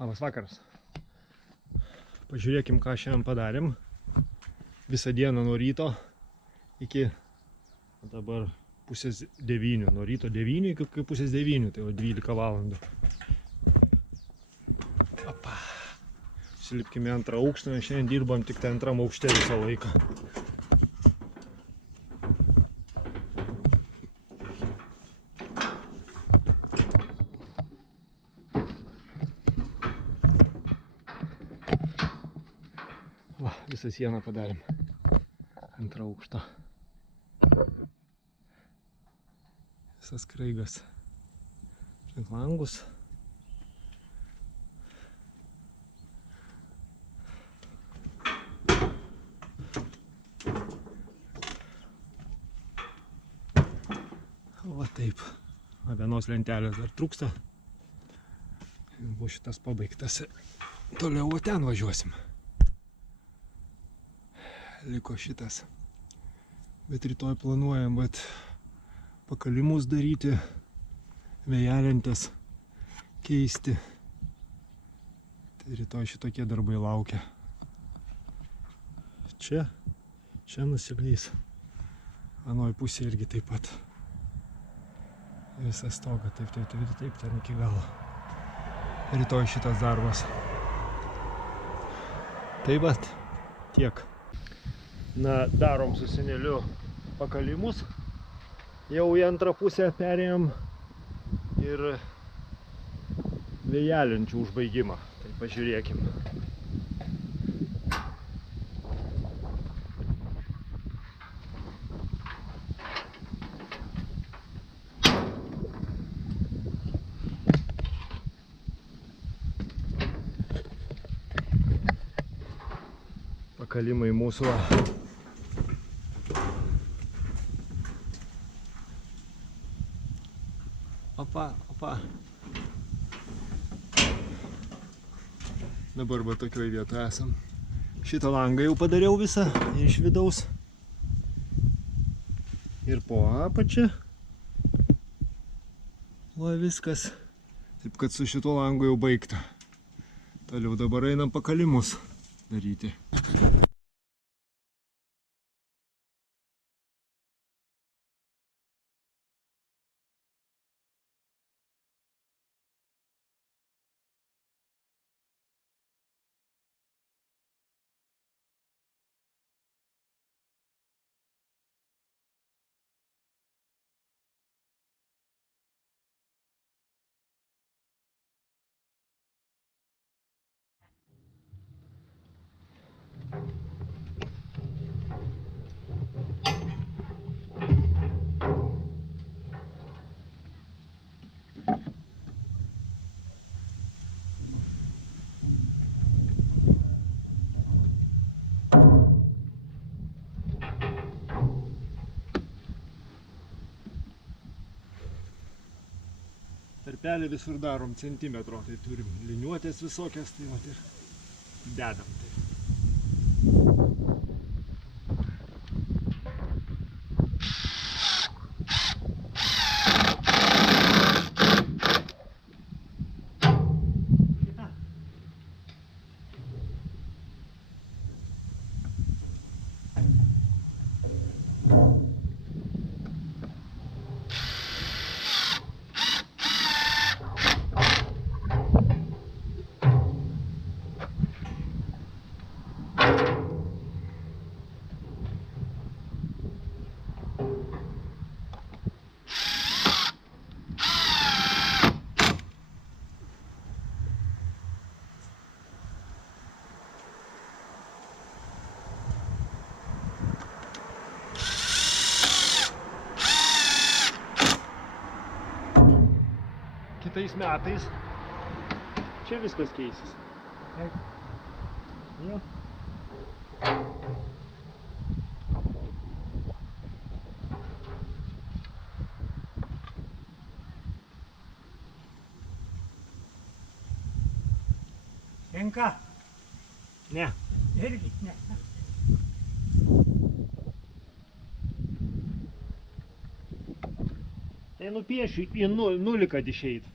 Labas vakaras. Pažiūrėkim, ką šiandien padarėm. Visą dieną nuo ryto iki dabar pusės 9. Nuo ryto 9 iki pusės 9, tai jau 12 valandų. Opa. Užsilipkime antrą aukštą, nes šiandien dirbam tik tai antram aukšte visą laiką. Va, visą sieną padarėm. Antrą aukštą. Visas kraigas. Aplink langus. Va taip. Vienos lentelės dar trūksta. Buvo šitas pabaigtas. Toliau ten važiuosim. Liko šitas. Bet rytoj planuojam pakalimus daryti, vėjelentes keisti. Tai rytoj šitokie darbai laukia. Čia nusileis. Anoj pusė irgi taip pat. Visą stogą, taip, ten iki galo. Rytoj šitas darbas. Tai vat, tiek. Na, darom su seneliu pakalimus. Jau į antrą pusę perėjom ir vėjelenčių užbaigimą. Tai pažiūrėkim. Pakalimai mūsų. Opa. Dabar va tokioj vietoje esam. Šitą langą jau padariau visą iš vidaus. Ir po apačią. Va viskas. Taip kad su šituo langu jau baigta. Toliau dabar einam pakalimus daryti. Tarpelį visur darom centimetro, tai turim liniuotės visokias, tai vat ir dedam. Kitais metais čia viskas keisis. Jo. Tinka? Ne. Irgi ne. Tai nupiešiu į nulį, kad išeit.